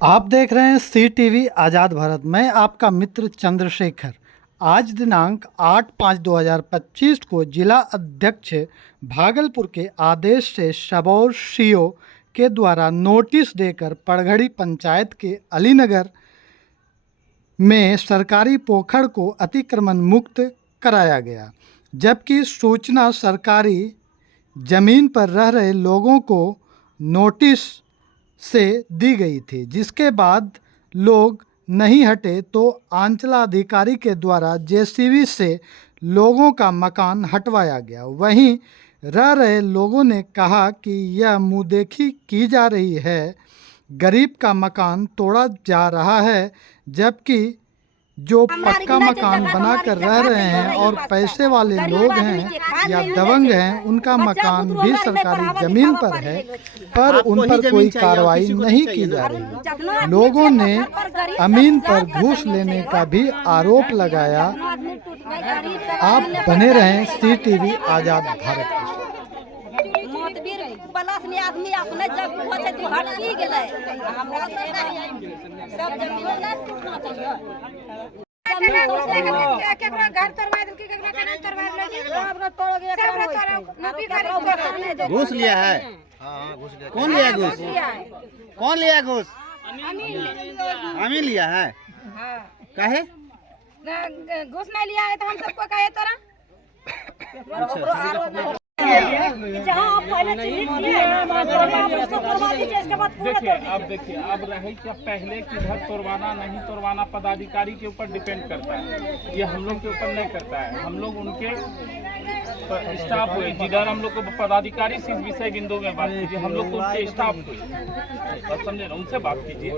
आप देख रहे हैं सी टीवी आज़ाद भारत। मैं आपका मित्र चंद्रशेखर। आज दिनांक 8/5/2025 को जिला अध्यक्ष भागलपुर के आदेश से सबौर सीओ के द्वारा नोटिस देकर पड़घड़ी पंचायत के अलीनगर में सरकारी पोखर को अतिक्रमण मुक्त कराया गया, जबकि सूचना सरकारी जमीन पर रह रहे लोगों को नोटिस से दी गई थी। जिसके बाद लोग नहीं हटे तो अंचलाधिकारी के द्वारा जेसीबी से लोगों का मकान हटवाया गया। वहीं रह रहे लोगों ने कहा कि यह मुँहदेखी की जा रही है, गरीब का मकान तोड़ा जा रहा है, जबकि जो पक्का मकान बनाकर रह रहे हैं और पैसे वाले लोग हैं या दबंग हैं, उनका मकान भी सरकारी जमीन पर है, पर उन पर कोई कार्रवाई नहीं की जा रही। लोगों ने अमीन पर घूस लेने का भी आरोप लगाया। आप बने रहें सी टीवी आज़ाद भारत के साथ। बलास में आदमी अपने जब पहुंचे तो हट की गेले सब जमीन ना टूटना चाहिए। केकरो घर तोड़वा दे, केकरो घर तोड़वा दे, अपना तोड़ गया नपी करे घूस लिया है। हां घूस लिया। कौन लिया घूस? कौन लिया घूस? अमीन लिया है। हां काहे घूस नहीं लिया है तो हम सबको कहे तोरा जहाँ आप पहले चिन्हित किए उसको तोड़वा दीजिए। इसके बाद देखिए अब रहे क्या पहले किधर तोड़वाना नहीं तोड़वाना पदाधिकारी के ऊपर डिपेंड करता है, ये हम लोग के ऊपर नहीं करता है। हम लोग उनके स्टाफ हुए जिधर हम लोग को पदाधिकारी से इस विषय बिंदु में बात कीजिए, हम लोग को उनके स्टाफ हुए बस समझे ना, उनसे बात कीजिए,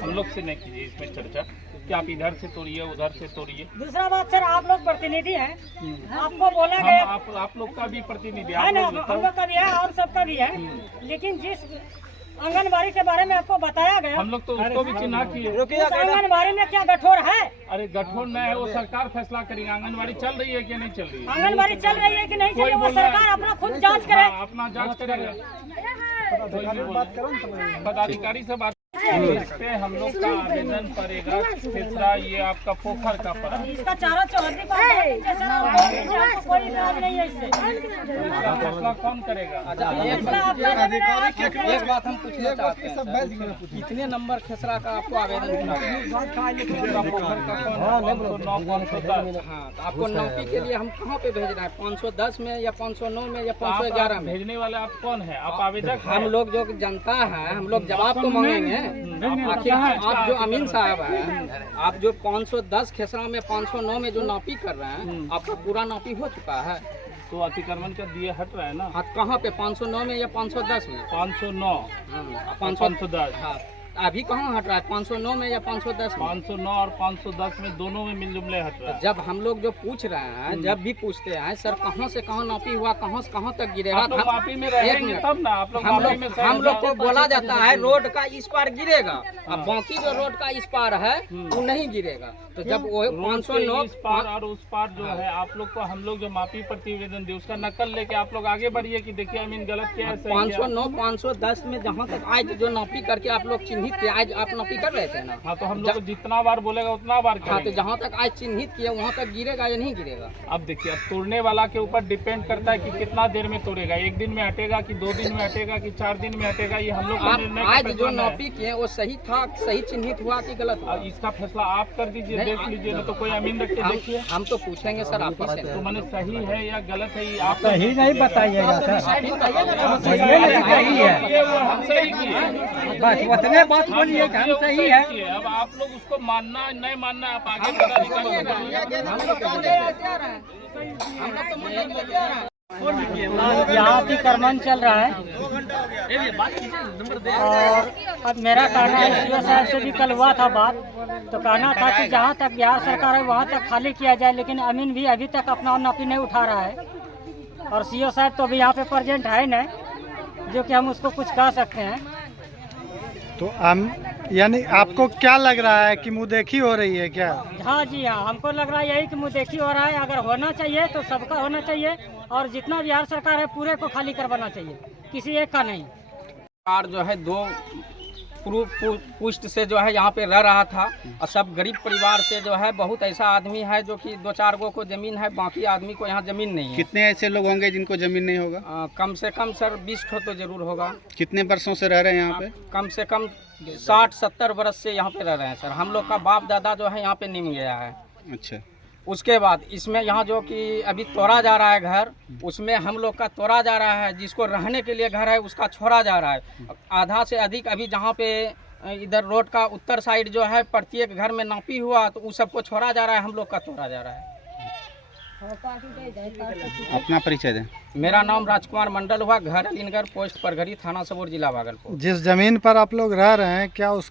हम लोग से नहीं कीजिए इसमें चर्चा कि आप इधर से तोड़िए उधर से तोड़िए। दूसरा बात सर, आप लोग प्रतिनिधि हैं, आपको बोला गया आप लोग का भी प्रतिनिधि है ना, हम लोग का भी है और सबका भी है, लेकिन जिस आंगनबाड़ी के बारे में आपको बताया गया, हम लोग तो उसको भी चिन्हा किए। आंगनबाड़ी में क्या गठोर है? अरे गठोर नहीं है, वो सरकार फैसला करेगी। आंगनबाड़ी चल रही है कि नहीं चल रही है? आंगनबाड़ी चल रही है कि नहीं चल रही है, वो सरकार अपना खुद जांच करे, अपना जांच करेगा। पदाधिकारी से बात इस पे हम लोग का आवेदन पड़ेगा। तीसरा ये आपका पोखर का पड़ा, इसका चारों चौहद्दी कोई इलाज नहीं है इससे। फैसला कौन करेगा? एक बात हम पूछना चाहते हैं, कितने नंबर खेसरा का आपको आवेदन आपको नौकरी के लिए हम कहाँ पे भेज रहे हैं? 510 में या 509 में या 511 में? भेजने वाले आप कौन है? आप आवेदक? हम लोग जो जनता है, हम लोग जवाब तो मांगेंगे। आखिर आप जो अमीन साहब हैं, आप जो 510 खेसरा में 509 में जो नापी कर रहे हैं, आपका पूरा नापी हो चुका है तो अतिक्रमण का दिए हट रहा है ना? हाँ, कहाँ पे 509 में या 510 में? 509 510। हाँ, अभी कहाँ हट रहा है? 509 में या 510 में? 509 और 510 में दोनों में मिल जुमले हट रहा है। जब हम लोग जो पूछ रहे हैं, जब भी पूछते हैं सर कहाँ से कहाँ नापी हुआ, कहाँ से कहाँ तक गिरेगा, मापी में रहेंगे तब ना आप लोग। हम लोग को बोला जाता है रोड का इस पार गिरेगा, अब बाकी जो रोड का इस पार है वो नहीं गिरेगा। तो जब वो 509 इस पार और उस पार जो है, आप लोग को हम लोग जो मापी प्रतिवेदन दे उसका नकल लेके आप लोग आगे बढ़िए कि देखिए अमीन गलत क्या है, 509 510 में जहाँ तक आज जो नापी करके आप लोग चिन्हित किया, आज आप नापी कर रहे थे ना? हाँ, तो हम लोग जितना बार बोलेगा उतना बार करेंगे। हाँ, तो जहाँ तक आज चिन्हित किया वहाँ तक गिरेगा या नहीं गिरेगा? अब देखिए, अब तोड़ने वाला के ऊपर डिपेंड करता है कि कितना देर में तोड़ेगा, एक दिन में हटेगा कि 2 दिन में हटेगा कि 4 दिन में हटेगा, ये हम लोग आज जो नापी किए वो सही था, सही चिन्हित हुआ कि गलत हुआ? इसका फैसला आप कर दीजिए, देख लीजिए ना, तो कोई अमीन रख के देखिए। हम तो पूछेंगे सर आप ही से, तो मैंने सही है या गलत है ये आप सही नहीं बताइएगा सर, सही किए, बस उतने बात बोलिए कि हम सही है। अब आप लोग उसको मानना नहीं मानना आप आगे यहाँ अतिक्रमण चल रहा है और अब मेरा कहना है, सीओ साहब से भी कल हुआ था बात, तो कहना था कि जहाँ तक बिहार सरकार है वहाँ तक खाली किया जाए, लेकिन अमीन भी अभी तक अपना नापी नहीं उठा रहा है और सीओ साहब तो अभी यहाँ पे प्रेजेंट है नहीं जो कि हम उसको कुछ कह सकते हैं। तो यानी आपको क्या लग रहा है कि मुँहदेखी हो रही है क्या? हाँ जी हाँ, हमको लग रहा है यही कि मुँहदेखी हो रहा है। अगर होना चाहिए तो सबका होना चाहिए और जितना बिहार सरकार है पूरे को खाली करवाना चाहिए, किसी एक का नहीं। सरकार जो है 2 पुष्ट से जो है यहाँ पे रह रहा था, और सब गरीब परिवार से जो है बहुत ऐसा आदमी है जो कि 2-4 गो को ज़मीन है, बाकी आदमी को यहाँ ज़मीन नहीं है। कितने ऐसे लोग होंगे जिनको जमीन नहीं होगा? कम से कम सर 20 ठो तो जरूर होगा। कितने वर्षों से रह रहे हैं यहाँ पे? कम से कम 60-70 वर्ष से यहाँ पे रह रहे हैं सर। हम लोग का बाप दादा जो है यहाँ पे निम गया है। अच्छा, उसके बाद इसमें यहाँ जो कि अभी तोड़ा जा रहा है घर, उसमें हम लोग का तोड़ा जा रहा है। जिसको रहने के लिए घर है उसका छोड़ा जा रहा है। आधा से अधिक अभी जहाँ पे इधर रोड का उत्तर साइड जो है प्रत्येक घर में नापी हुआ, तो उस सबको छोड़ा जा रहा है, हम लोग का तोड़ा जा रहा है। अपना परिचय दें। मेरा नाम राजकुमार मंडल हुआ, घर अलीनगर, पोस्ट परघरी, थाना सबौर, जिला भागलपुर। जिस जमीन पर आप लोग रह रहे हैं, क्या उस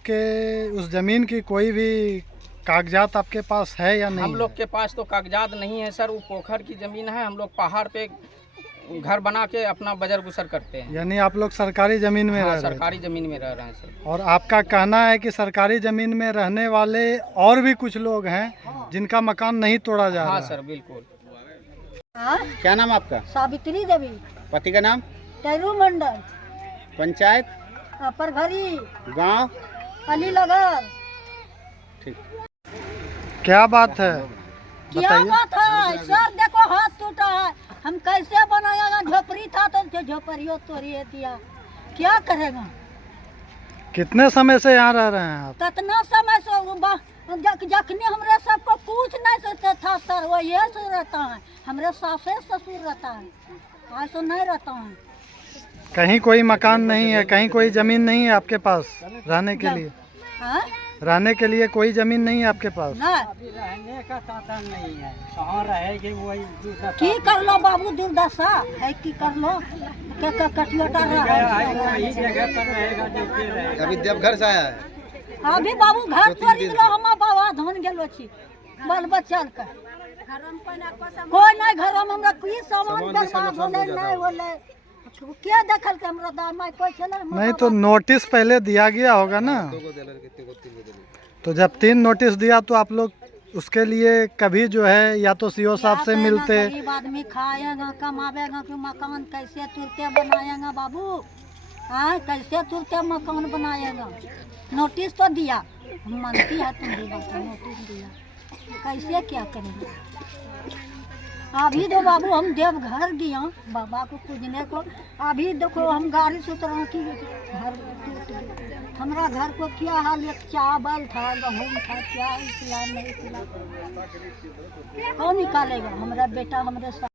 जमीन की कोई भी कागजात आपके पास है या नहीं? हम लोग के पास तो कागजात नहीं है सर। वो पोखर की ज़मीन है। हम लोग पहाड़ पे घर बना के अपना बजर गुजर करते हैं। यानी आप लोग सरकारी जमीन में रह रहे हैं? सरकारी ज़मीन में रह रहे हैं सर। और आपका कहना है कि सरकारी जमीन में रहने वाले और भी कुछ लोग हैं जिनका मकान नहीं तोड़ा जा रहा हाँ है? सर, बिल्कुल। क्या नाम आपका? सावित्री देवी। पति का नाम? टैरू मंडल। पंचायत? परघरी। गांव? अलीनगर। ठीक। क्या बात है, क्या बताइए। बात है सर? देखो हाथ टूटा है, हम कैसे बनाएगा? झोपड़ी था तो झोपड़ियों तोड़िए दिया, क्या करेगा? कितने समय से यहाँ रह रहे हैं आप? कितना समय से जखने हमरे सबको कुछ नहीं सोचता था सर, वो ये से रहता है। हमरे सासे ससुर रहता है, ऐसा नहीं रहता है। कहीं कोई मकान नहीं है, कहीं कोई जमीन नहीं है आपके पास रहने के लिए? हाँ? रहने के लिए कोई जमीन नहीं है आपके पास? नहीं। रहने का साधन नहीं है, कहाँ रहेगी वही की कर लो बाबू, दुर्दशा है, की कर लो? कटियोटा वही जगह पर रहेगा, देखते रहेगा। अभी देवघर से आया है। अभी बाबू घर तोड़ दिलो, हम बाबा धन गेलो छी बाल बच्चा के। कोई नहीं घर में, हमरा की सामान बर्बाद होले नहीं होले, क्या देखल के हमरा दामाई कोई चले? नहीं तो नोटिस पहले दिया गया होगा ना? तो जब 3 नोटिस दिया तो आप लोग उसके लिए कभी जो है या तो सीओ साहब से मिलते? गरीब आदमी खाएगा कमावेगा कि मकान कैसे तुरते बनाएगा बाबू? हाँ, कैसे तुरते मकान बनाएगा? नोटिस तो दिया, मानती है तुम भी बात, नोटिस दिया, कैसे क्या करेंगे? अभी तो बाबू हम देवघर दिया बाबा को पूजने को। अभी देखो हम गाड़ी से उतरा कि घर टूट गया। हमारा घर को क्या हाल, एक चावल था, गेहूँ था, क्या इस्लाम नहीं इस्लाम कौन निकालेगा? हमारा बेटा हमारे साथ